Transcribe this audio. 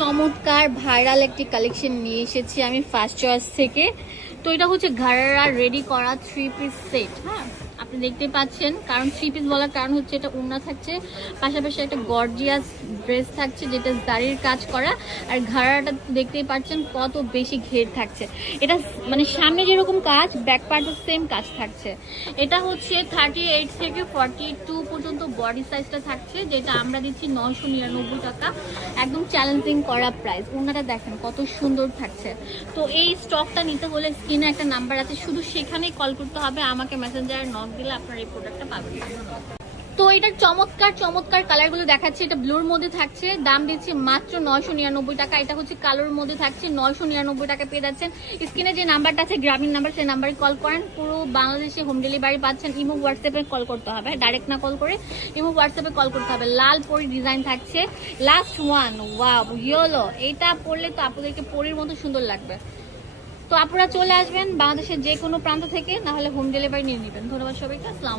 চমৎকার ভাইরাল একটি কালেকশন নিয়ে এসেছি আমি ফার্স্ট চয়েস থেকে। তো এটা হচ্ছে ঘাড়া রেডি করা 3 পিস সেট। হ্যাঁ, আপনি দেখতে পাচ্ছেন, কারণ 3 পিস বলার কারণ হচ্ছে এটা ওড়না থাকছে, পাশাপাশি একটা গর্জিয়াস ড্রেস থাকছে যেটা জারির কাজ করা, আর ঘাড়াটা দেখতেই পাচ্ছেন কত বেশি ঘের থাকছে। এটা মানে সামনে যেরকম কাজ, ব্যাক পার্টও সেম কাজ থাকছে। এটা হচ্ছে 38 থেকে 42 পর্যন্ত বডি সাইজটা থাকছে, যেটা আমরা দিচ্ছি 999 টাকা, একদম চ্যালেঞ্জিং করা প্রাইস। ওড়নাটা দেখেন কত সুন্দর থাকছে। তো এই স্টকটা নিতে হলে স্ক্রিনে একটা নাম্বার আছে, শুধু সেখানেই কল করতে হবে, আমাকে মেসেঞ্জারে নক দিলে আপনার এই প্রোডাক্টটা পাবেন। তো এটার চমৎকার চমৎকার কালারগুলো দেখাচ্ছে। এটা ব্লুর মধ্যে থাকছে, দাম দিচ্ছি মাত্র 999 টাকা। এটা হচ্ছে কালোর মধ্যে থাকছে, 999 টাকা পেয়ে যাচ্ছেন। স্ক্রিনে যে নাম্বারটা আছে গ্রামীণ নাম্বার, সেই নাম্বারে কল করেন, পুরো বাংলাদেশে হোম ডেলিভারি পাচ্ছেন। ইমো হোয়াটসঅ্যাপে কল করতে হবে, ডাইরেক্ট না কল করে ইমো হোয়াটসঅ্যাপে কল করতে হবে। লাল পরি ডিজাইন থাকছে, লাস্ট ওয়ান, ওয়াও ইয়েলো। এটা পরলে তো আপনাদেরকে পরির মতো সুন্দর লাগবে। তো আপনারা চলে আসবেন বাংলাদেশের যে কোনো প্রান্ত থেকে, না হলে হোম ডেলিভারি নিয়ে নেবেন। ধন্যবাদ সবাইকে, আসসালাম।